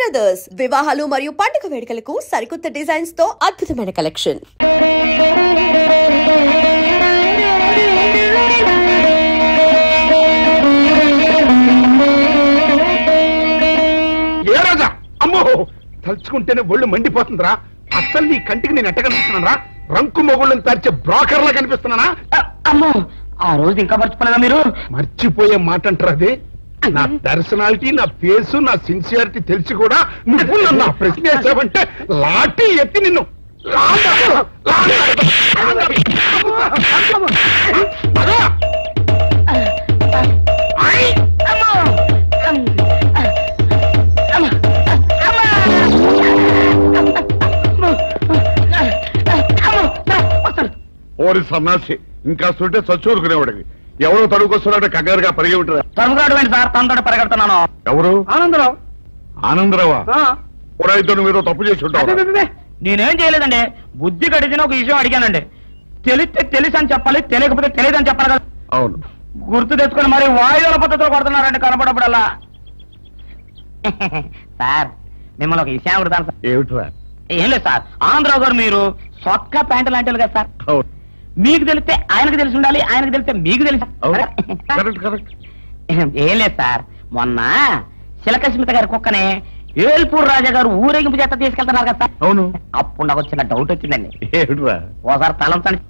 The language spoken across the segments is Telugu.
బ్రదర్స్ వివాహాలు మరియు పండుగ వేడుకలకు సరికొత్త డిజైన్స్ తో అద్భుతమైన కలెక్షన్. ఏ రాజా అమ్మో తలుచుకుంటేనే ఒళ్ళు మండిపోతుందిరా. అస్సలు నీ కంటికి నేను ఎట్ట కనిపిస్తున్నారా? రంకు మొగుళ్ళని తరిచే బ్రోకర్ లా కనిపిస్తున్నానా? అమ్మో ఆ రోజు ఇంకా మర్చిపోలేదా మీరు? మర్చిపోయే మాట అంటారు అది. నా పర్సనాలిటీ, నా ఫేసు, నా సిన్సియారిటీ తెలిసి కూడా నువ్వు నన్ను ఆ ప్రశ్న వేసావంటే లాఠీ ఎత్తి నిన్ను ఓరి సన్నాసి ఇంకా సుంటే చచ్చూరుకునేవాడికి. ఎవరో తడుకొస్తున్నాడు కంగారుగా పరిగి ఉంటారా? తడుగురాడు సార్, తనతో పరిగెడుతున్నాను. ఎవరు? ఆనందరావు. ఆనందరావా? ఎవరైతే నువ్వేదో తప్పు చేసి ఉంటావు. నేనేం చేయలేదండి, బుద్ధి గడిచిన ఒక విషయం అడిగానండి. తెలిస్తే తెలుసు అని చెప్పాలి, తెలియకపోతే తెలియదు అని చెప్పాలి కదా. అవును, గుర్తు తెచ్చుకొని మరి వాయువుల పద్ధతిలో కొడుతున్నారండి కనపడప్పుడల్లా. సార్ మిమ్మల్ని ఒక విషయం అడుగుతాను సార్. ఏమిట్రా? ఏం లేదు సార్, ఆనందరావు గారు మీరు సొక్క ప్యాంటు లాంటి కదా సార్. అవును, మీకు తెలిస్తే ఆయనకు తెలిసి ఉండాలి, ఆయనకు తెలిస్తే మీకు తెలిసి. ఏం లేదు సార్, మొన్న శిలకస్మిత గారి కుక్కనే ఏల్పూర్ రాజా గారు ఊరేగింపు చేత తీసుకెళ్తున్నారు కదా సార్. అవును. అప్పుడు నాకు చిన్న డౌట్ వచ్చిందండి. ఏమిట్రా? ఓసారి తలంచండి.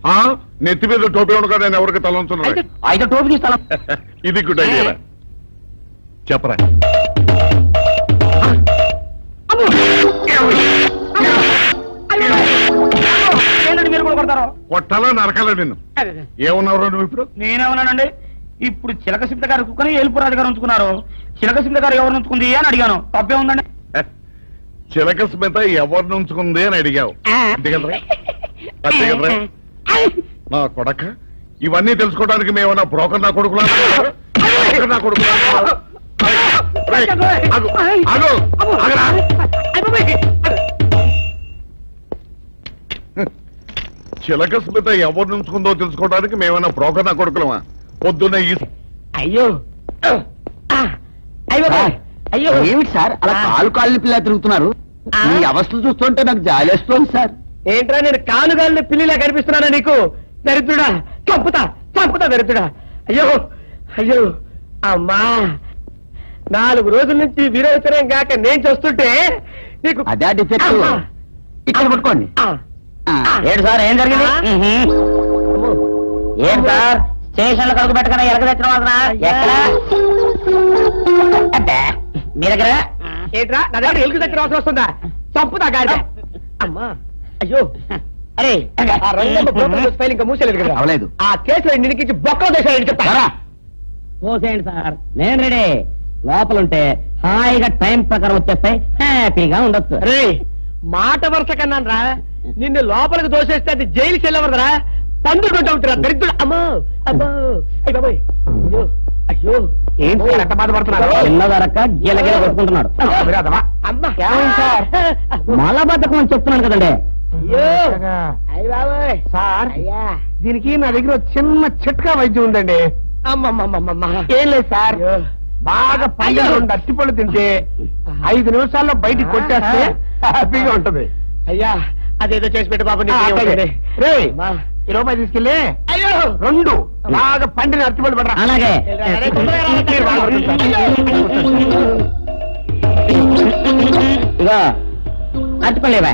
నెత్తి మీద టోపీ ఉండగా నేను ఎవరికి తలంచున్నా? అయితే టోపీ తీసి తలం. ఇది గుడ్ ఐడియా. చెప్పరా? మీరు కూడా కొడతారు? కొట్టాలా నరకాలా నిన్ను? ఏమన్నావు నువ్వు ఇప్పుడు? నేనేమన్నానండి, ఇప్పుడు చిలకసింత గారు కుక్కని ఏల్పురాజు గారు ఉంచుకున్నారు, చిలకసింత గారు ఎవరు ఉంచుకుంది అని అడిగాను. తప్పే ఉందండి? చిలక స్మిత ఎవరిని ఉంచుకుంది అని అడిగావు అంతే కదరా? నా కొడక, ఇవన్నీ తెలుసుకోవడానికి మేమన్నా బ్రోకర్ నా కొడుకులా? నా కొడుకులా? చిలక స్మిత ఎవరిని ఉంచుకుందో తెలుసుకోవడానికి మేమన్నా బ్రోకర్ నా కొడుకులమా? పొద్దున్న ఈ అయ్యో అయ్యో ఏమిటి సార్ అలా కాలు పిల్ల తిరుగుతున్నారు? ఈ అవస్థలు చూస్తుంటే నాకు జాలేస్తోంది సార్. ఏంట్రా నేను కాలుగాలిని పిల్లిలా కనిపిస్తున్నానా నీకు? దరిద్రుడా, చంపుతా చంపుతా దరిద్రుడా. అయ్యో అయ్యో అమ్మా, 4 రోజుల నుంచి విరోచనం కాక నేను చూస్తుంటే నీకు అదే డిఫెక్ట్. ఇక్కడ పట్టుకోండి. ఏంటి సార్ ఏం జరిగింది? ఏం సార్ స్టేషన్లో కలుగు పెట్టకుండా ఎలక తెచ్చిన వాసన ఎక్కడ? మీ దగ్గర ఏంట్రా? నా దగ్గర ఎలుగు తెచ్చిన వాసన వస్తుందా? చంపుతా గాడి. అమ్మా అయ్యో, అరే ఇంకా మూసేలేదు కదా. అవలేదు. ఆ కేసులో నిడికించి బొక్కలు చేశాడు చెప్తారా? పోసేయండి సార్, నేను రెడీ. లోపలుంటే హాయిగా టైం ప్రకారం వచ్చేస్తాయి, హ్యాపీగా ఉండొచ్చు. రే మాట వరుస కన్నాను రా, నిన్ను లోపలికి దోసేస్తే అది జైలుకి వెళ్ళవరదరా, పండుకుంటూ ఉంటారా దరిద్రుడు. అమ్మో అబ్బో అయ్య బాబోయ్, అయ్యో అయ్యో ఏం సార్ ఎంత బాధపడుతున్నారు? చిన్నదరక గీలగీల కొట్టుకుంటున్నాడు. మలబద్ధకం అని చెప్తున్నాను కదండి. సార్ దీనికి నా దగ్గర చిన్న చిట్కా వైద్యం ఉందండి. ఏం లేదు సార్, బాగా పైగా 2 అరటిపళ్ళు తింటే 5 నిమిషాల్లో బయటికి కొట్టేస్తే హ్యాపీగా ఉంటది. అయ్యా అదేదో చేసి పెట్టు బాబు. రే ఈ రూపాయి తీసుకెళ్ళి 2 బాగా పండిన అరటిపళ్ళు పడరా. అలాగే ఇగో అరటిపళ్ళేవా?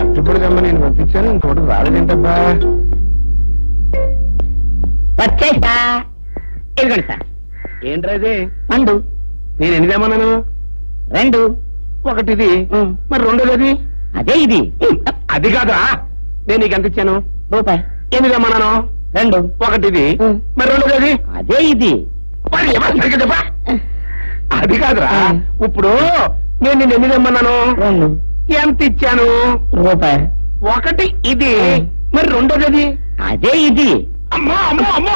అట్టుపడి దమ్మ నేను పంపించాను, ఇంకోటి రాలేదేంటబ్బా? వచ్చేసా. ఇదిగోండి సార్. ఏంట్రా ఇది? పండు. నేను ఎన్ని తెమ్మన్నాను? 2. ఒకటిది, మరి 2ది? అదే ఇది. అది కాదా, నేను నీకు ఎంత ఇచ్చాను? రూపాయి. 8 తెమ్మన్నాను? 2. ఒకటిది, మరి 2ది? అదే ఇది. మరి ఎవరు సరిగ్గా చెప్పా? అది కాదురా, ఇప్పుడు నేను నిన్ను 8 తెమ్మన్నాను? 2. ఎంత ఇచ్చాను? రూపాయి. ఒకటి ఇది, మరి 2ది? అదే ఇది. అమ్మో అమ్మో అమ్మో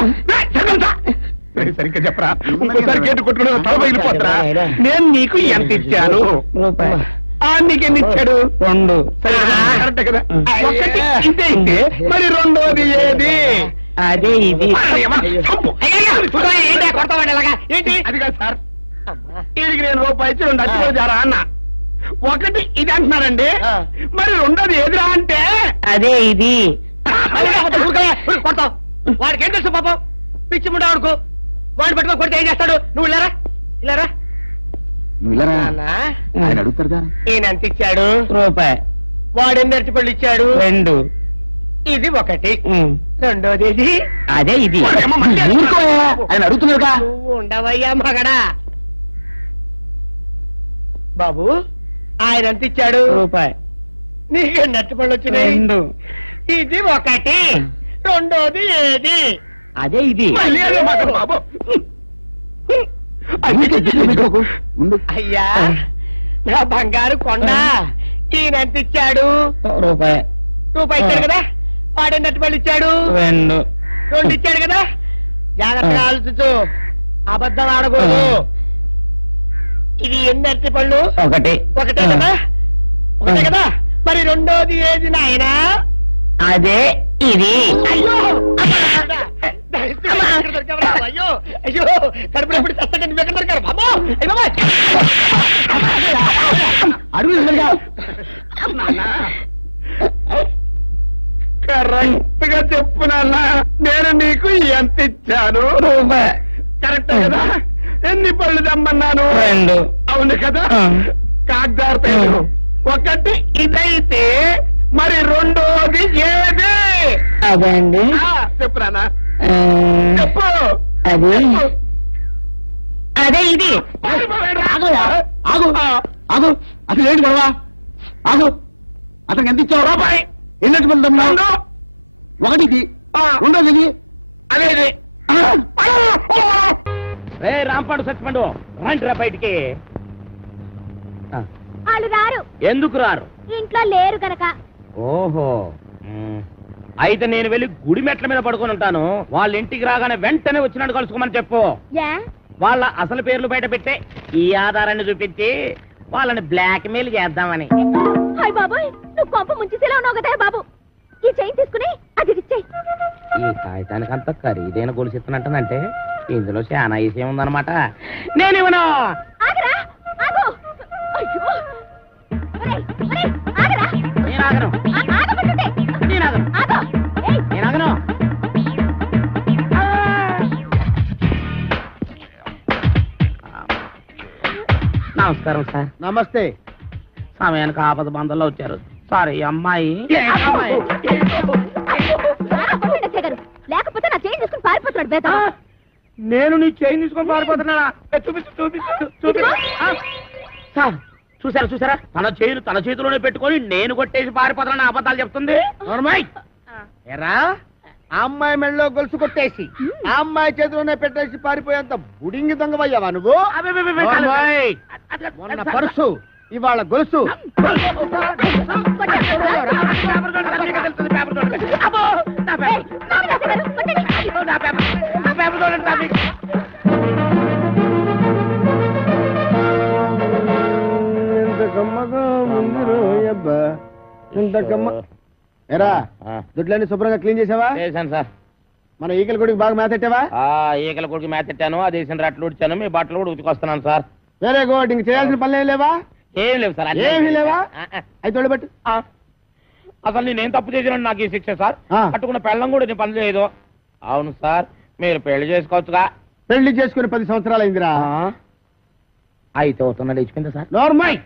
సరిగ్గా చెప్పరా ఇంకోసారి గేటు కొట్టుకుని తల పగిలిపోతారా నేను నీకు ఎంత ఇచ్చాను నీకెన్ని ఇచ్చాడు 2 కరెక్ట్ కదా ఒకటి ఇదే ఇస్తే మరి రెండోది ఏది అదే ఇది ఏంటి అది కాదు సార్ వీడికి నేను రూపాయి ఇచ్చి 2 అచ్చిపోయారా అన్న ఒకటి ఇది అంటున్నారండి మరి రెండోది ఏదిరా అంటే అదే ఇది కొడతావు వాడికి ఏం తెలుసు పాపం పిచ్చి ముండా వాడుకో వాడిని పట్టుకో కొడితే ఏం చేస్తాడు నువ్వు ఇలారా ఇలారా ఆయన అడుగుతారుగా ఈయన ఎంత ఇచ్చాడు రూపాయి వాడు ఎన్ని అరటిపళ్ళు ఇచ్చాడు 2 ఇది ఒకటి రెండోది ఇది అదే ఇది ఆయన అడుగుతున్నారుగా నువ్వు ఉండవయ్యా మగడా బాబు ఆయన ఎంత ఇచ్చాడు రూపాయి నీకు ఎన్ని అరటిపళ్ళు వచ్చినాయి 2 ఇది ఒకటి రెండోది ఏది అదే ఇది మళ్ళీ అదే మాట బాబు ముందు అయ్యా నా బంగారు కొండ ఈయన ఎంత ఇచ్చాడు రూపాయి ఇచ్చాడు కదా వాడెన్ని అరటిపళ్ళు ఇచ్చాడు 2 ఇచ్చాడు కదా జాగ్రత్తగా ఆలోచించు అబద్ధం ఆడకూడదు ఇది ఎన్ని అరటిపళ్ళు ఒకటే కదా ఒకటే కదా మరి రెండోది ఏది నాయనా అదే ఇది అయ్యో అయ్యో అయ్యో కడుపులో ఎప్పుడు చస్తగా నువ్వు ఎక్కడ దొరికారు బాబు అయ్య బాబా అడుగుతుందిగా కరెక్ట్ గా చెప్పు నాన్న నేను నీకు ఎంత ఇచ్చాను కరెక్ట్ కదా ఎన్ని పళ్ళు దమ్మన్నాను 2 అవును కదా కాగ్దార్ పేరు ఒకటి ఇదైతే మరి రెండోది ఏది అదే అండి చెప్పు నాన్న చెప్పు అది అదే ఇది ఆగు ఆగు అసలు ఏంటి గొడవ ఆగు అతనికి ఎంత ఇచ్చావు రూపాయి ఎన్నట్టు వెళ్తున్నావు ఒకటి ఇది రెండోది ఇది అదేది రాంపాడు సచ్చిపండు రండి రా బయటికి వాళ్ళు రారు ఎందుకు రారు ఇంట్లో లేరు కనుక ఓహో అయితే నేను వెళ్ళి గుడి మెట్ల మీద పడుకొని ఉంటాను వాళ్ళ ఇంటికి రాగానే వెంటనే వచ్చినట్టు కలుసుకోమని చెప్పు వాళ్ళ అసలు పేర్లు బయట పెట్టే ఈ ఆధారాన్ని చూపించి వాళ్ళని బ్లాక్ మెయిల్ చేద్దామని హాయ్ బాబోయ్ నువ్వు కొంప ముంచిసేలా ఉన్నావు కదా బాబు ఈ చైన్ తీసుకుని అది ఇచ్చేయి ఈ కాగితానికి అంత ఖరీదైన గొలుసు ఇస్తున్నట్టంటే ఇందులో చాలా విషయం ఉందన్నమాట నేను ఇవ్వను ఆగరా ఆగు అయ్యో ఒరేయ్ ఒరేయ్ ఆగరా నేను ఆగను ఆగమంటుంటే నేను ఆగను ఆగు ఏయ్ నేను ఆగను నమస్కారం సార్ నమస్తే సమయానికి ఆపద బంధంలో వచ్చారు సారీ అమ్మాయి లేకపోతే నా చైన్ తీసుకుని పారిపోతున్నాడు బేట నేను నీ చైన్ తీసుకొని పారిపోతున్నా చూపించు సార్ చూసారా తన చైన్ తన చేతిలోనే పెట్టుకొని నేను కొట్టేసి పారిపోతున్నా అబద్ధాలు చెప్తుంది ఎరా ఆ అమ్మాయి మెళ్ళలో గొలుసు కొట్టేసి ఆ అమ్మాయి చేతిలోనే పెట్టేసి పారిపోయేంత బుడింగి దొంగవయ్యావా నువ్వు మొన్న పర్సు ఇవాళ గొలుసు ఎరా దుడ్లన్నీ శుభ్రంగా క్లీన్ చేసావా చేశాను సార్ మన ఈకల గుడికి బాగా మేతెట్టావా ఈకల కొడుకు మేతెట్టాను అది వేసిన రట్లు ఉడిచాను మీ బట్టలు కూడా ఉతికొస్తున్నాను సార్ వెరీ గుడ్ ఇంక చేయాల్సిన పనులు ఏం లేవా ఏం లేవు సార్ ఏమీ లేవా అయితే తోడబెట్టు అసలు నేనేం తప్పు చేసినా నాకు ఈ శిక్ష సార్ కట్టుకున్న పెళ్ళం కూడా నేను పని చేయదు అవును సార్ మీరు పెళ్లి చేసుకోవచ్చుగా పెళ్లి చేసుకుని 10 సంవత్సరాలు అయిందిరా అయితే అవుతున్నాడు ఇచ్చిపోయిందా సార్ నార్మల్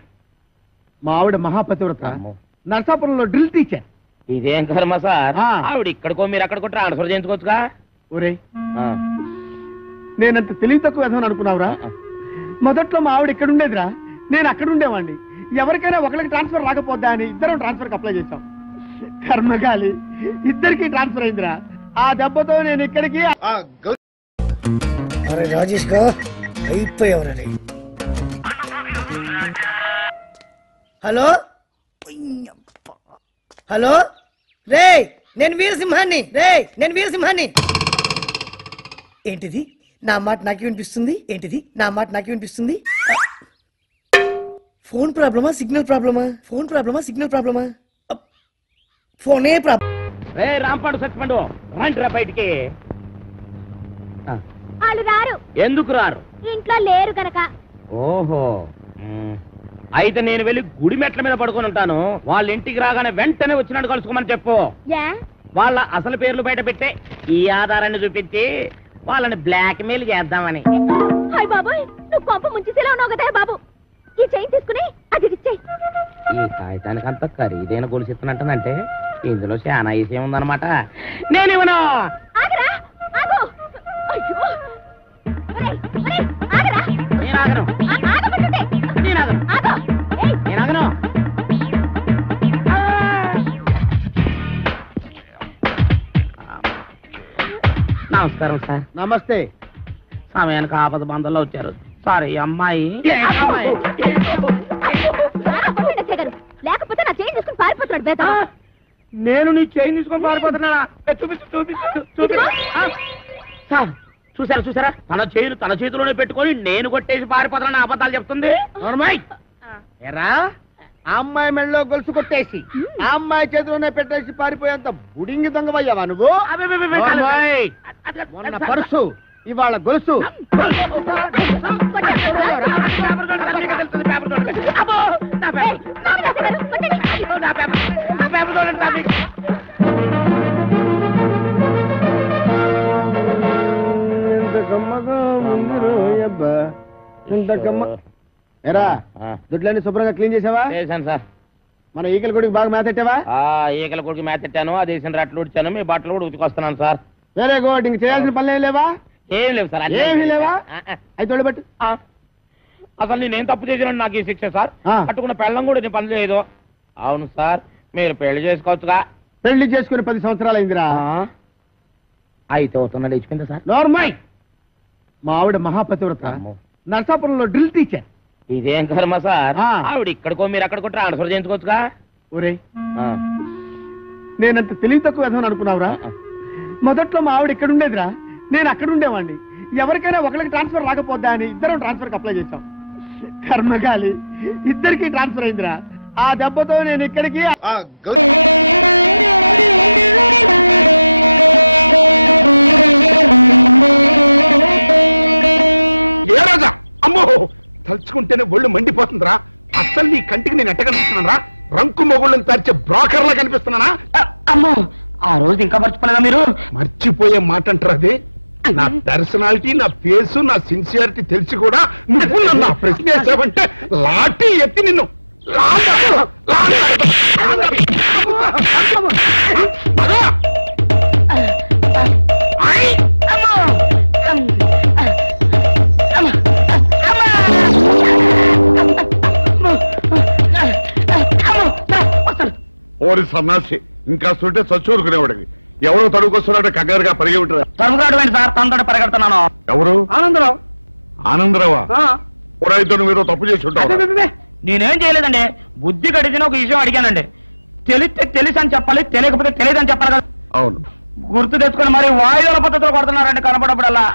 మా ఆవిడ మహాపతివ్రత నర్సాపురంలో డ్రిల్ టీచర్ ఇదేం కర్మ సార్ ఆవిడ ఇక్కడికో మీరు అక్కడికో ట్రాన్స్ఫర్ చేయించుకోవచ్చుగా ఒరే నేనంత తెలివి తక్కువ వేద్దామని అనుకున్నావురా మొదట్లో మా ఆవిడ ఇక్కడ ఉండేదిరా నేను అక్కడ ఉండేవాడిని ఎవరికైనా ఒకరికి ట్రాన్స్ఫర్ రాకపోద్దా అని ఇద్దరం ట్రాన్స్ఫర్ అప్లై చేశాం కర్మగాలి ఇద్దరికి ట్రాన్స్ఫర్ అయిందిరా ఆ దెబ్బతో నేను ఇక్కడికి అరే రాజేష్ గా అయిపోయావరని హలో హలో రే నేను వీరసింహాన్ని ఏంటిది నా మాట నాకే వినిపిస్తుంది? ఏంటిది నా మాట నాకే వినిపిస్తుంది? ఫోన్ ప్రాబ్లమా సిగ్నల్ ప్రాబ్లమా? ఫోన్ ప్రాబ్లమా సిగ్నల్ ప్రాబ్లమా? ఫోనే ప్రాబ్లం. రే రాంపాడు సత్యపండు రండి రా బయటికి. వాళ్ళు రారు. ఎందుకు రారు? ఇంట్లో లేరు కనుక. ఓహో అయితే నేను వెళ్ళి గుడి మెట్ల మీద పడుకొని ఉంటాను. వాళ్ళ ఇంటికి రాగానే వెంటనే వచ్చినట్టు కలుసుకోమని చెప్పు. వాళ్ళ అసలు పేర్లు బయట పెట్టే ఈ ఆధారాన్ని చూపించి వాళ్ళని బ్లాక్ మెయిల్ చేద్దామని. హాయ్ బాబాయ్, నువ్వు కొంప ముంచేసేలా ఉన్నావు కదా బాబు. ఈ చైన్ తీసుకుని అది ఇచ్చేయ్. ఈ కాగితానికి అంత ఖరీదైన గొలుసు ఇస్తున్నట్టంటే ఇందులో చాలా విషయం ఉందన్నమాట. నేనేమన్నా ఆగరా, ఆగు. అయ్యో, ఒరేయ్, ఒరేయ్, ఆగరా. నేను ఆగను. ఆగమంటుంటే. నేను ఆగను. ఆగు. ఏయ్, నేను ఆగను. నమస్కారం సార్. నమస్తే. సమయానికి ఆపద బంధంలో వచ్చారు. సారీ అమ్మాయి. లేకపోతే నా చైన్ తీసుకుని పారిపోతున్నాడు బేట. నేను నీ చైన్ తీసుకొని పారిపోతున్నానా? చూపించు చూపించు చూపించు. సార్ చూసారా చూసారా, తన చేతిలోనే పెట్టుకొని నేను కొట్టేసి పారిపోతున్నా అబద్ధాలు చెప్తుంది. ఎరా ఆ అమ్మాయి మెళ్ళలో గొలుసు కొట్టేసి ఆ అమ్మాయి చేతిలోనే పెట్టేసి పారిపోయేంత బుడింగి దొంగవయ్యావా నువ్వు? మొన్న పర్సు, ఇవాళ గొలుసు. ఎరా దుడ్లన్నీ శుభ్రంగా క్లీన్ చేసావా? చేశాను సార్. మన ఈకల గుడికి బాగా మేతెట్టావా? ఈకల కొడుకు మేతెట్టాను, అది వేసిన రట్లు ఉడిచాను, మీ బట్టలు కూడా ఉతికొస్తున్నాను సార్. Very good. ఇంక చేయాల్సిన పనులు ఏం లేవా? ఏం లేవు సార్. ఏమీ లేవా? అయితే తోడబెట్టు. అసలు నేనేం తప్పు చేసినా నాకు ఈ శిక్ష సార్. కట్టుకున్న పెళ్ళం కూడా నేను పని లేదు. అవును సార్, మీరు పెళ్లి చేసుకోవచ్చుగా. పెళ్లి చేసుకుని 10 సంవత్సరాలు అయిందిరా. అయితే అవుతున్నా లేచిపోయిందా సార్? నార్మల్. మా ఆవిడ మహాపతివ్రత, నరసాపురంలో డ్రిల్ టీచర్. ఇదేం కర్మ సార్, ఆవిడ ఇక్కడికో మీరు అక్కడికో ట్రాన్స్ఫర్ చేయించుకోవచ్చుగా. ఒరే నేనంత తెలివి తక్కువ వేద్దామని అనుకున్నావురా? మొదట్లో మా ఆవిడ ఇక్కడ ఉండేదిరా, నేను అక్కడ ఉండేవాడిని. ఎవరికైనా ఒకరికి ట్రాన్స్ఫర్ రాకపోద్దా అని ఇద్దరం ట్రాన్స్ఫర్ అప్లై చేశాం. కర్మగాలి ఇద్దరికి ట్రాన్స్ఫర్ అయిందిరా. ఆ దెబ్బతో నేను ఇక్కడికి ఏ రాజా అమ్మో తలుచుకుంటేనే ఒళ్ళు మండిపోతుందిరా. అసలు నీ కంటికి నేను ఎట్ట కనిపిస్తున్నారా? రంకు మొగుళ్ళని తరిచే బ్రోకర్లా కనిపిస్తున్నానా? అమ్మో ఆ రోజు ఇంకా మర్చిపోలేదా మీరు? మర్చిపోయే మాట అంటారు అదే. నా పర్సనాలిటీ, నా ఫేసు, నా సిన్సియారిటీ తెలిసి కూడా నువ్వు నన్ను ఆ ప్రశ్న వేసావంటే లాఠీ ఎత్తి నిన్ను ఓరి సన్నాసి ఇంకా సుంటే చచ్చూరుకునేవాడికి. ఎవరో తడుకొస్తున్నాడు కంగారుగా పరిగి ఉంటారు. తడుగురాడు సార్, తనతో పరిగెడుతున్నాను. ఎవరు? ఆనందరావు. ఆనందరావా? ఇద్దరు నువ్వేదో తప్పు చేసి ఉంటావు. నేనేం చేయలేదండి, బుద్ధి గడిచిన ఒక విషయం అడిగానండి. తెలిస్తే తెలుసు అని చెప్పాలి, తెలియకపోతే తెలియదు అని చెప్పాలి కదా. అవును. గుర్తు తెచ్చుకొని మరి వాయువుల పద్ధతిలో కొడుతున్నారండి కనపడప్పుడల్లా.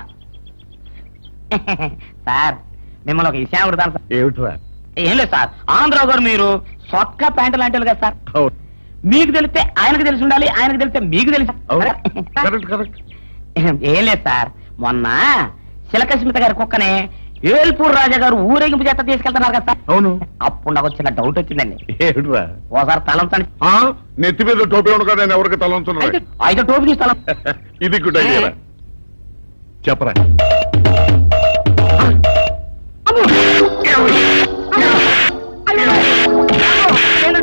సార్ మిమ్మల్ని ఒక విషయం అడుగుతాను సార్. ఏమిట్రా? ఏం లేదు సార్, ఆంధ్రావు గారు మీరు సొక్క ప్యాంటు లాంటి కదా సార్. మీకు తెలిస్తే ఆయనకు తెలిసి ఉండాలి, ఆయనకు తెలిస్తే మీకు తెలిసి. ఏం లేదు సార్, మొన్న శిలకస్మిత గారి కుక్కనే ఏల్పూర్ రాజా గారు ఊరేగింపు చేత తీసుకెళ్తున్నారు కదా సార్. అవును. అప్పుడు నాకు చిన్న డౌట్ వచ్చిందండి. ఏమిట్రా? ఓసారి తలంచండి. నెత్తి మీద టోపీ ఉండగా నేను ఎవరికి తలంచున్నా? అయితే టోపీ తీసి తలం. ఇది గుడ్ ఐడియా. చెప్పరా?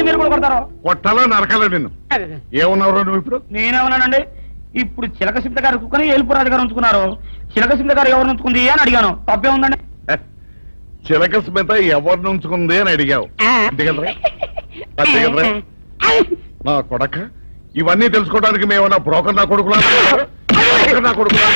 మీరు కూడా కొడతారు. కొట్టాలా నరకాలా నిన్ను? ఏమన్నావు నువ్వు ఇప్పుడు? నేనేమన్నానండి, ఇప్పుడు చిలకసింత గారు కుక్కని ఏల్పూర్ రాజు గారు ఉంచుకున్నారు, చిలకసింత గారు ఎవరు ఉంచుకుంది అని అడిగాను. తప్పే ఉందండి? చిలకస్మిత ఎవరిని ఉంచుకుంది అని అడిగావు అంతే కదరా? నా కొడక, ఇవన్నీ తెలుసుకోవడానికి మేమన్నా బ్రోకర్ నా కొడుకులా? నా కొడుకులా?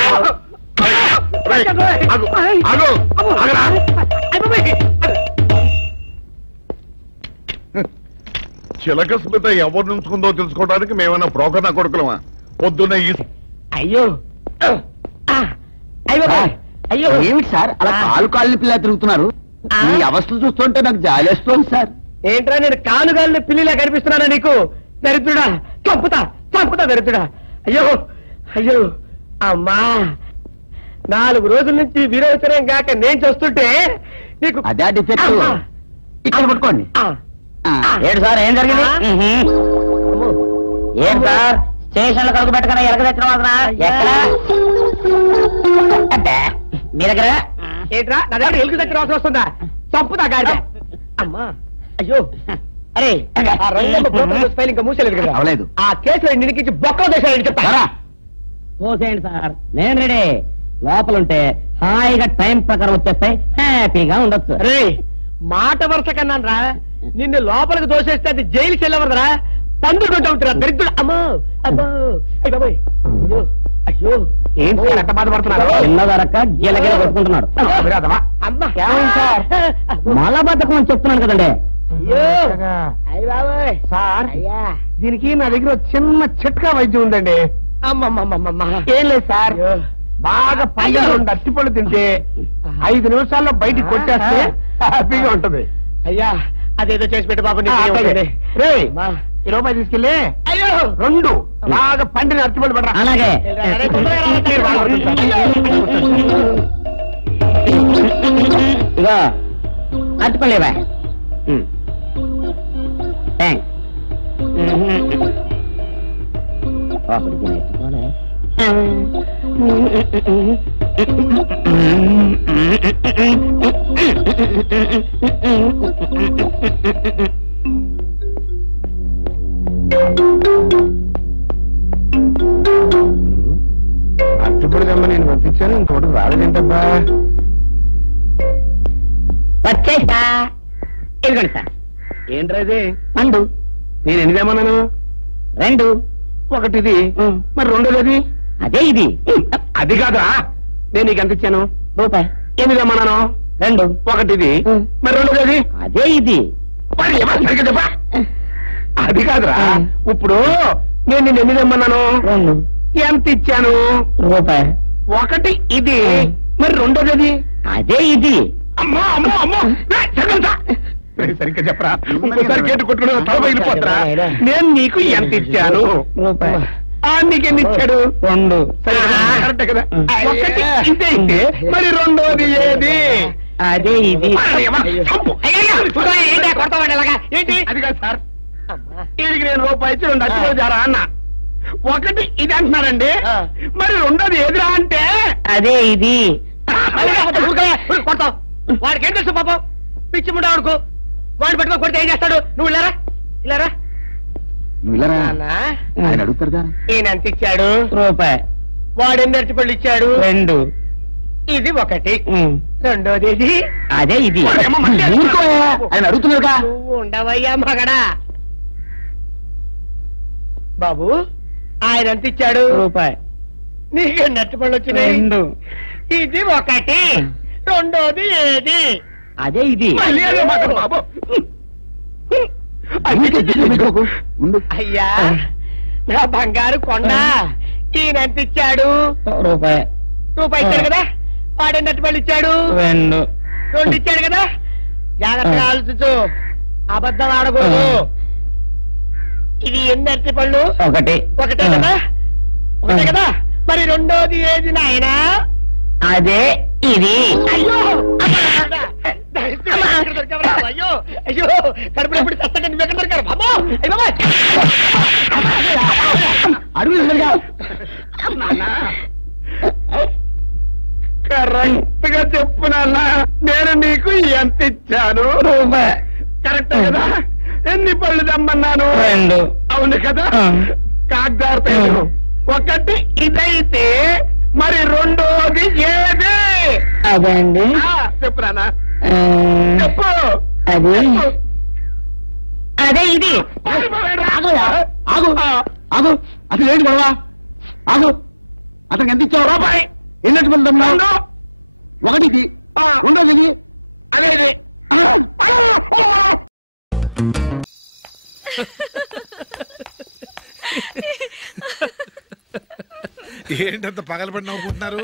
చిలకస్మిత ఎవరిని ఉంచుకుందో తెలుసుకోవడానికి మేమన్నా బ్రోకర్ నా కొడుకులమా? పొద్దున్న ఈ అయ్యో అయ్యో ఏమిటి సార్ అలా కాలు పిల్ల తిరుగుతున్నారు? ఈ అవస్థ చూస్తుంటే నాకు జాలేస్తోంది సార్. ఏంట్రా నేను కానుగాలిని పిల్లిలా కనిపిస్తున్నానా నీకు? దరిద్రుడా, చంపుతా చంపుతా దరిద్రుడా. అయ్యో అయ్యో అమ్మా, 4 రోజుల నుంచి విరోచనం కాక నేను చూస్తుంటే నీకు అదే డిఫెక్ట్. ఇక్కడ పట్టుకోండి. ఏంటి సార్ ఏం జరిగింది? ఏం సార్ స్టేషన్ లో కడుగు పెట్టకుండా ఎలక తెచ్చిన వాసన ఎక్కడ? మీ దగ్గర ఏంట్రా నా దగ్గర ఎలుగు తెచ్చిన వాసన వస్తుందా? చంపుతా గాడి. అమ్మా అయ్యో అరే ఇంకా మూసేలేదు కదా. అవలేదు. ఆ కేసులో నిడికించి బొక్కలు చేశాడని చెప్తారా? పోసేయండి సార్, నేను రెడీ. లోపలుంటే హాయిగా టైం ప్రకారం వచ్చేస్తాయి, హ్యాపీగా ఉండొచ్చు. రే మాట వరుస కన్నాను రా, నిన్ను లోపలికి దోసేస్తే అది జైలుకి వెళ్ళవరదరా, పండుకుంటా ఉంటారా దరిద్రుడు. అమ్మో అమ్మో అయ్య బాబోయ్, అయ్యో అయ్యో ఏం సార్ ఎంత బాధపడుతున్నారు? చిన్నదరక గీలగిల కొట్టుకుంటున్నాడు. మలబద్ధకం అని చెప్తున్నాను కదండి. సార్ దీనికి నా దగ్గర చిన్న చిట్కా వైద్యం ఉందండి. ఏం లేదు సార్, బాగా పండుగ 2 అట్టిపళ్ళు తింటే 5 నిమిషాల్లో బయటికి కొట్టేస్తే హ్యాపీగా ఉంటది. అయ్యా అదేదో చేసి పెట్టు బాబు. రే ఈ రూపాయి తీసుకెళ్ళి 2 బాగా పండిన అట్టిపళ్ళు పడరా. అలాగే ఇగో అట్టుకోలేవా? థ్యాంక్స్. అట్టుపడి దమ్మ నేను పంపించాను, ఇంకోటి రాలేదేంటబ్బా. వచ్చేసా ఇదిగోండి సార్. ఏంట్రా ఇది? పండు నేను ఎన్నిదేమన్నాను? 2. ఒకటిది, మరి రెండోది అదే ఇది. అది కాదురా, నేను నీకు ఎంత ఇచ్చాను? రూపాయి. ఎన్నిదేమన్నాను? 2. ఒకటిది, మరి రెండోది అదే ఇది. మరి ఎవరు సరిగ్గా చెప్పా? అది కాదురా, ఇప్పుడు నేను నిన్ను ఎన్నిదేమన్నాను? 2. ఎంత ఇచ్చాను? రూపాయి. ఒకటి ఇది, మరి రెండోది అదే ఇది. అమ్మో అమ్మో అమ్మో, సరిగ్గా చెప్పరా? ఇంకోసారి గేటు కొట్టుకుని తల పగిలిపోతారా? నేను నీకు ఎంత ఇచ్చాను? రూపాయి. నీకు ఎన్ని ఇచ్చాడు? 2. కరెక్ట్ కదా. ఒకటి ఇదే అయితే మరి రెండోది ఏది? అదే ఇది. ఏంటి? అది కాదు సార్, వీడికి నేను రూపాయి ఇచ్చి 2 అచ్చుకోలు జారా అన్న. ఒకటి ఇది అంటున్నారండి, మరి రెండోది ఏదిరా అంటే అదే ఇది. వాడికి ఏం తెలుసు పాపం, పిచ్చి ముండా వాడుకు. వాడిని పట్టుకో కొడితే ఏం చేస్తాడు? నువ్వు ఇలారా ఇలారా. నువ్వు ఇలా ఆయన అడుగుతారుగా. ఈయన ఎంత ఇచ్చాడు? రూపాయి. వాడు ఎన్ని అరటిపళ్ళు ఇచ్చాడు? 2. ఇది ఒకటి. రెండోది ఇది. అదే ఇది. ఆయన అడుగుతున్నారుగా. నువ్వు ఉండవయ్యా మగడా. బాబు ఆయన ఎంత ఇచ్చాడు? రూపాయి. నీకు ఎన్ని అరటిపళ్ళు వచ్చినాయి? 2. ఇది ఒకటి. రెండోది ఏది? అదే ఇది. బాబు అయ్యా నా బంగారు కొండ, ఈయన ఎంత ఇచ్చాడు? రూపాయి. రూపాయి ఇచ్చాడు కదా. వాడెన్ని అరటిపళ్ళు ఇచ్చాడు? 2 ఇచ్చాడు కదా. జాగ్రత్తగా ఆలోచించు, అబద్ధం ఆడకూడదు. ఇది ఎన్ని అరటిపళ్ళు? ఒకటే కదా. ఒకటే కదా. మరి రెండోది ఏది నాయనా? అదే ఇది. అయ్యో అయ్యో అయ్యో, కడుపులో ఎప్పుడు చస్తగా నువ్వు ఎక్కడ దొరికారు బాబు? కరెక్ట్ గా చెప్పు నాన్న, నేను నీకు ఎంత ఇచ్చాను? కరెక్ట్ కదా. ఎన్ని పళ్ళు తెమ్మన్నాను? 2. అవును కదా. కాగ్దారు ఒకటి ఇదైతే మరి రెండోది ఏది? అదే అండి. చెప్పు నాన్న, చెప్పు. అది అదే ఇది. ఆగు ఆగు, అసలు ఏంటి గొడవ? ఆగు, అతనికి ఎంత ఇచ్చావు? రూపాయి. ఎన్నట్టు వెళ్తున్నావు? ఒకటి ఇది, రెండోది ఇది, అదేది. ఏంటంత పగలబడి నవ్వుకుంటున్నారు?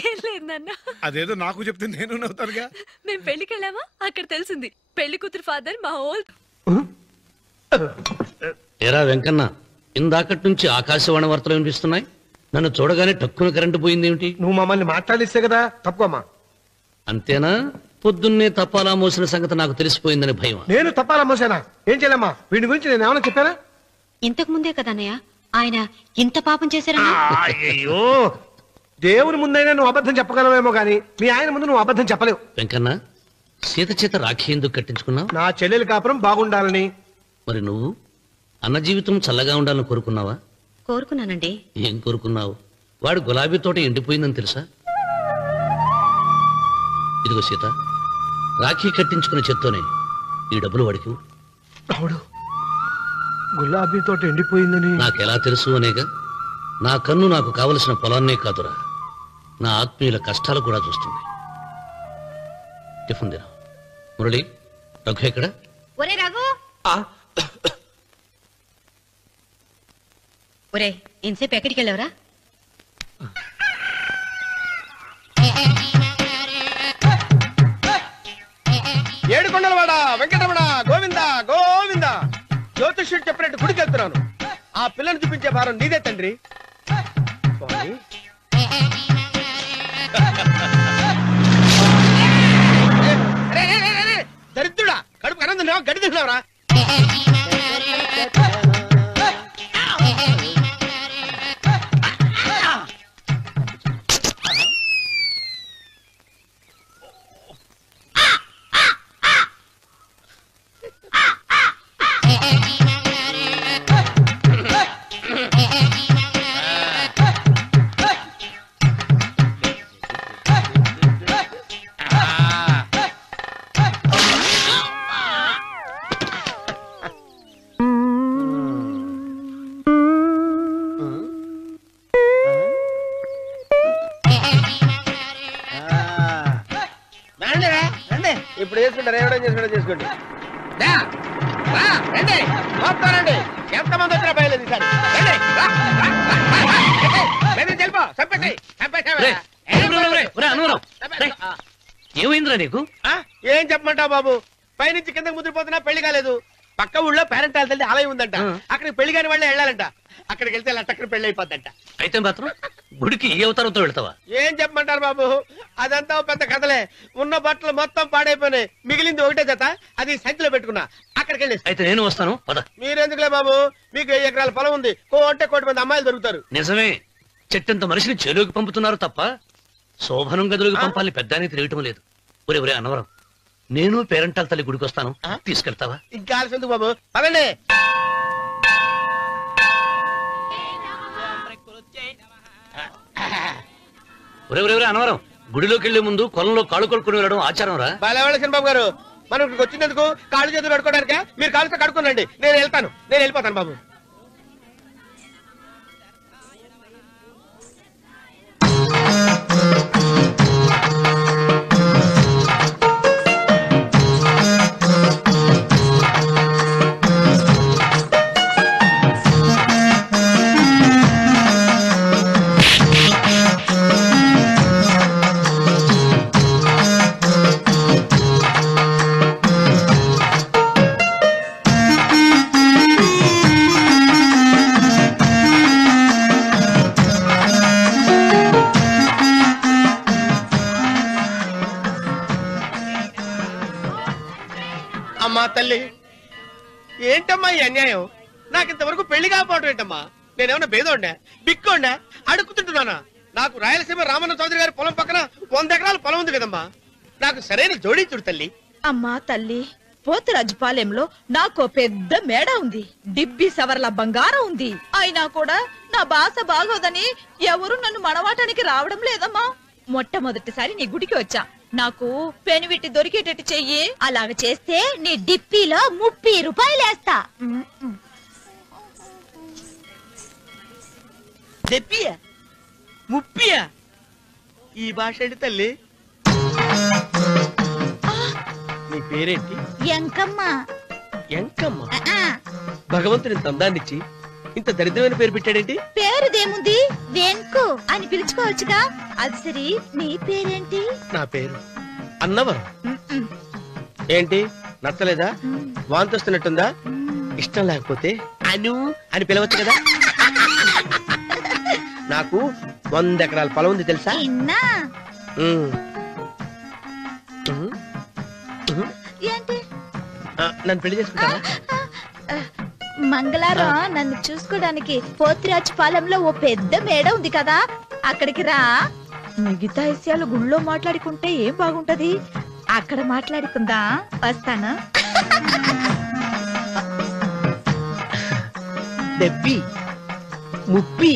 ఏం లేదు నాన్న. అదేదో నాకు చెప్తే నేను నవ్వుతానుగా. మేము పెళ్లికి వెళ్ళామా, అక్కడ తెలిసింది పెళ్లి కూతురు ఫాదర్ మా ఓల్. ఎరా వెంకన్న, ఇందాకటి నుంచి ఆకాశవాణి వార్తలు వినిపిస్తున్నాయి. నన్ను చూడగానే టక్కున కరెంటు పోయిందేమిటి? నువ్వు మమ్మల్ని మాట్లాడిస్తే కదా తప్పుకోమ్మా. అంతేనా? పొద్దున్నే తపాలా మోసిన సంగతి నాకు తెలిసిపోయిందని భయం. నేను తప్పాలా మోసానా? ఏం చేయలేమ్మా, వీడి గురించి నేను ఏమైనా చెప్పానా? ఇంతకు ముందే కదన్నయ్య ఆయన ఇంత పాపం చేశారా? అయ్యో, దేవుని ముందైనా నువ్వు అబద్ధం చెప్పగలవేమో గానీ మీ ఆయన ముందు నువ్వు అబద్ధం చెప్పలేవు. వెంకన్న, సీత చేత రాఖీ ఎందుకు కట్టించుకున్నావు? నా చెల్లెలి కాపురం బాగుండాలని. మరి నువ్వు అన్న జీవితం చల్లగా ఉండాలని కోరుకున్నావా? కోరుకున్నానండి. ఏం కోరుకున్నావు? వాడు గులాబీ తోట ఎండిపోయిందని తెలుసా? ఇదిగో సీత, రాఖీ కట్టించుకున్న చేత్తోనే ఈ డబ్బులు వాడికి. రావుడు, గులాబీ తోట ఎండిపోయిందని నాకెలా తెలుసు అనేగా. నా కన్ను నాకు కావలసిన పొలాన్నే కాదురా, నా ఆత్మీయుల కష్టాలు కూడా చూస్తుంది. టిఫిన్ తిన. మురళి, రఘు ఎక్కడ? ఒరే రఘు, ఒరే ఇంతసేపు ఎక్కడికి వెళ్ళవరా? ఏడుకొండలవాడ వెంకటరమణ గోవింద గోవింద. జ్యోతిష్యుడు చెప్పినట్టు గుడికి వెళ్తున్నాను. ఆ పిల్లను చూపించే భారం నీదే తండ్రి. దరిద్రుడా, కడుపు అన్నం తిన్నావా, గడి తిన్నావరా? ఇప్పుడు వేసుకుంటారు, ఏమైనా చేసుకుంటా చేసుకోండి. రండి, ఎంతమంది వచ్చినా బయలుదేరి ఏమైందిరా నీకు? ఏం చెప్పమంటావు బాబు, పైనుంచి కిందకి ముదిరిపోతున్నా పెళ్లి కాలేదు. పక్క ఊళ్ళో పేరెంటాల తల్లి ఆలయం ఉందంట, అక్కడికి పెళ్లి కాని వాళ్ళే వెళ్ళాలంట. అక్కడికి వెళ్తే లట్టక్కడ పెళ్లి అయిపోద్దంట. అయితే మాత్రం గుడికి ఏ అవతారంతో వెళ్తావా? ఏం చెప్పమంటారు బాబు, అదంతా పెద్ద కథలే. ఉన్న బట్టలు మొత్తం పాడైపోయినాయి, మిగిలింది ఒకటే జత, అది సంచిలో పెట్టుకున్నా. అక్కడికి వెళ్ళి అయితే నేను వస్తాను, పద. మీరెందుకులే బాబు, మీకు 10 ఎకరాల పొలం ఉంది, అంటే 1 కోటి మంది అమ్మాయిలు దొరుకుతారు. నిజమే, చెట్టంత మనిషిని చెరువుకి పంపుతున్నారు తప్ప శోభనం గదులకు పంపాలని పెద్దానికి తెలియటం లేదు. ఒరే ఒరే అన్నవరం, నేను పేరెంటాల తల్లి గుడికి వస్తాను, తీసుకెళ్తావా? ఇంకా ఆలస్యం బాబు, పదండి. ఒరే ఒరే ఒరే అన్నవరం, గుడిలోకి వెళ్లే ముందు కొలంలో కాళ్ళు కొడుకుని వెళ్ళడం ఆచారం రా. బాలేవాళ్ళ బాబు గారు, మనం ఇక్కడికి వచ్చినందుకు కాళ్ళు చేతులు కడుక్కోవడానికే. మీరు కాళ్ళతో కడుక్కోనండి, నేను వెళ్తాను, నేను వెళ్ళిపోతాను బాబు. అమ్మా తల్లి, ఏంటమ్మా ఈ అన్యాయం? నాకు ఇంతవరకు పెళ్లి కాకపోవడం ఏంటమ్మా? నేనేమన్నా బేదోండా, బిక్కోండా, అడుగుతుంటున్నానా? నాకు రాయలసీమ రామన్న చౌదరి గారి పొలం పక్కన 100 ఎకరాల పొలం ఉంది కదమ్మా. నాకు సరైన జోడీ చూడు తల్లి. అమ్మా తల్లి, పోతురాజుపాలెంలో నాకు పెద్ద మేడ ఉంది, డిబ్బి సవర్ల బంగారం ఉంది. అయినా కూడా నా భాష బాగోదని ఎవరు నన్ను మనవాటానికి రావడం లేదమ్మా. మొట్టమొదటిసారి నీ గుడికి వచ్చా, నాకు పెనువిట్టి దొరికేటట్టు చెయ్యి. అలాగ చేస్తే నీ డిప్పీలో 30 రూపాయలు వేస్తా. చెప్పియా 30? ఈ భాష ఏంటి తల్లి? నీ పేరేంటి? ఎంకమ్మ. ఎంకమ్మ? భగవంతుని తందాన్నిచ్చి ఇంత దరిద్రమైన పేరు పెట్టాడేంటి? పేరుదేముంది, వెంకు అని పిలుచుకోవచ్చుగా. అది సరి, నీ పేరేంటి? నా పేరు అన్నవరం. ఏంటి నచ్చలేదా? వాంతి వస్తున్నట్టుందా? ఇష్టం లేకపోతే అను అని పిలవచ్చు కదా. నాకు 100 ఎకరాల పొలం ఉంది తెలుసా? ఏంటి? నన్ను పెళ్లి చేసుకుంటావా? మంగళారం నన్ను చూసుకోవడానికి పోతిరాజు పాలెంలో ఓ పెద్ద మేడ ఉంది కదా, అక్కడికి రా. మిగతా విషయాలు గుళ్ళో మాట్లాడుకుంటే ఏం బాగుంటది, అక్కడ మాట్లాడుకుందా. వస్తానా? దెబ్బి ముప్పి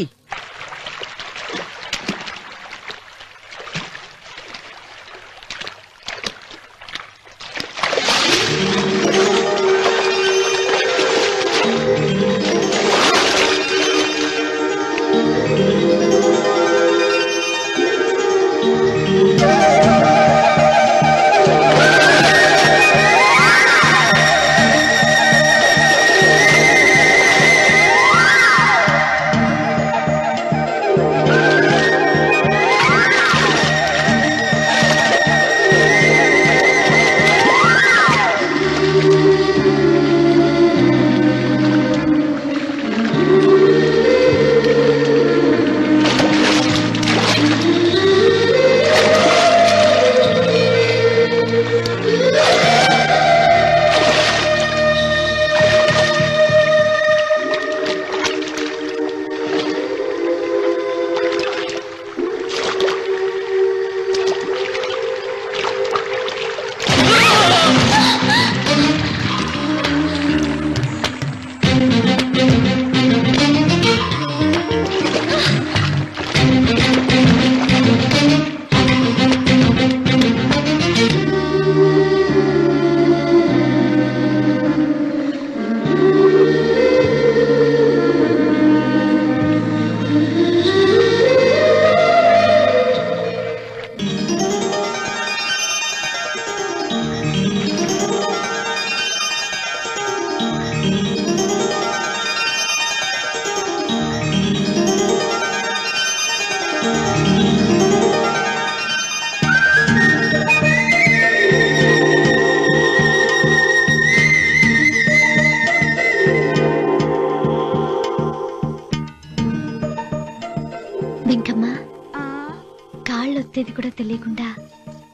ఒత్తేది కూడా తెలియకుండా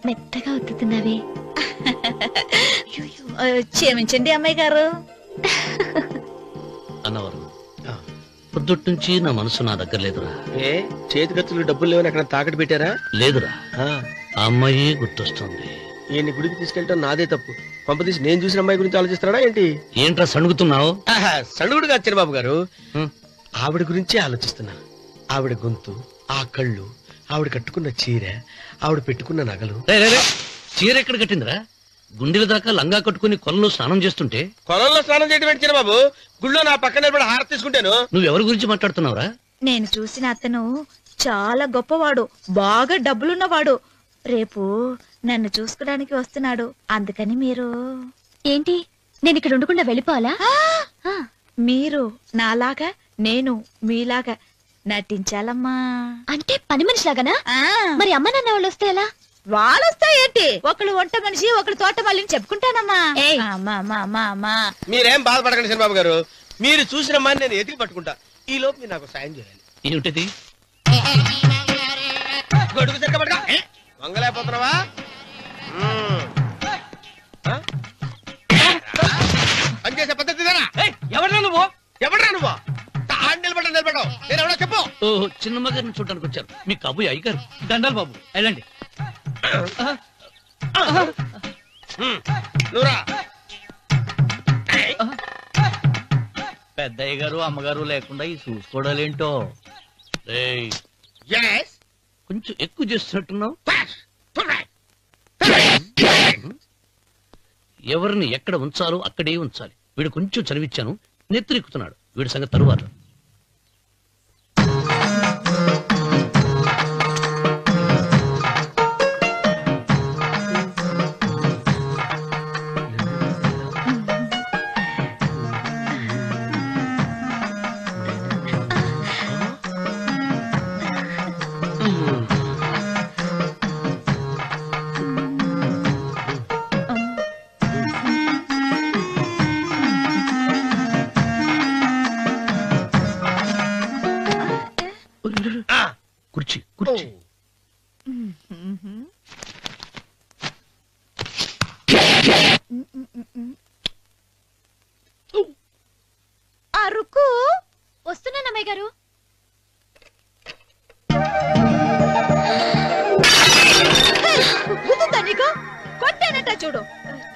మెత్తగా ఒత్తుతున్నావే. క్షమించండి అమ్మాయి గారు. అన్నవరం, పొద్దుటి నుంచి నా మనసు నా దగ్గర లేదురా. ఏ చేతి ఖర్చులు డబ్బులు లేవని అక్కడ తాకట్టు పెట్టారా? లేదురా, ఆ అమ్మాయి గుర్తొస్తుంది. ఈయన్ని గుడికి తీసుకెళ్ళటం నాదే తప్పు. పంపదీసి నేను చూసిన అమ్మాయి గురించి ఆలోచిస్తున్నాడా ఏంటి? ఏంట్రా సణుగుతున్నావు? సణుగుడుగా చిన్నబాబు గారు, ఆవిడ గురించే ఆలోచిస్తున్నా. ఆవిడ గొంతు, ఆ కళ్ళు, ఆవిడ కట్టుకున్న చీర, ఆవిడ పెట్టుకున్న నగలు. చీర ఎక్కడ కట్టిందిరా? గుండెల దాకా లంగా కట్టుకుని కొలంలో స్నానం చేస్తుంటే. కొలంలో స్నానం చేయడం ఏంటి చిన్నబాబు? గుళ్ళో నా పక్కన నిలబడి హారతి తీసుకుంటాను. నువ్వెవరి గురించి మాట్లాడుతున్నావురా? నేను చూసిన అతను చాలా గొప్పవాడు, బాగా డబ్బులున్నవాడు. రేపు నన్ను చూసుకోవడానికి వస్తున్నాడు. అందుకని మీరు ఏంటి, నేను ఇక్కడ ఉండకుండా వెళ్ళిపోవాలా? మీరు నాలాగా, నేను మీలాగా నటించాలమ్మా. అంటే పని మనిషి లాగానా? మరి అమ్మ నాన్న వాళ్ళు వస్తే ఎలా? వాళ్ళు వస్తా ఏంటి, ఒకళ్ళు వంట మనిషి, ఒకళ్ళు తోట మళ్ళీ చెప్పుకుంటానమ్మా. మీరేం బాధపడకండి చంద్రబాబు గారు. మీరు చూసిన అమ్మాయిని నేను ఎతికి పట్టుకుంటా. ఈ లోపు మీరు నాకు సాయం చేయాలి. ఏమిటది? గొడుగు తిరగబడగా వంగలేకపోతున్నావా? పనిచేసే పద్ధతి ఎవరా నువ్వు? ఎవరా నువ్వు? నిలబడ్డావు నేను ఎవరో చెప్పు. చిన్నమ్మ గారిని చూడడానికి వచ్చారు. మీ కబుయ్య అయ్యగారు. దండాలు బాబు, వెళ్ళండి. నువ్వురా. పెద్దయ్య గారు అమ్మగారు లేకుండా ఈ చూసుకోవడాలేంటో. కొంచెం ఎక్కువ చేస్తున్నట్టున్నావు. ఎవరిని ఎక్కడ ఉంచాలో అక్కడే ఉంచాలి. వీడు కొంచెం చదివిచ్చాను, నెత్తిరెక్కుతున్నాడు. వీడి సంగతి తరువాత. కుర్చీ కుర్చీ అరుకు వస్తున్నాను అమ్మాయి గారు. కొట్టానట చూడు.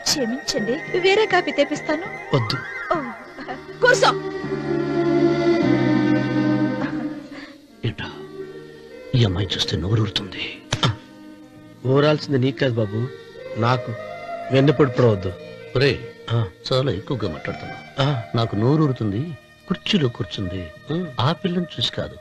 క్షమించండి, వేరే కాపీ తెప్పిస్తాను. వద్దు. కూర్చో. ఏంటా ఈ అమ్మాయి చూస్తే నోరూరుతుంది. ఊరాల్సింది నీకు కాదు బాబు, నాకు. వెన్నపొడి పడవద్దు. ఒరే చాలా ఎక్కువగా మాట్లాడుతున్నా. నాకు నోరూరుతుంది. కుర్చీలో కూర్చుంది ఆ పిల్లని చూసి కాదు,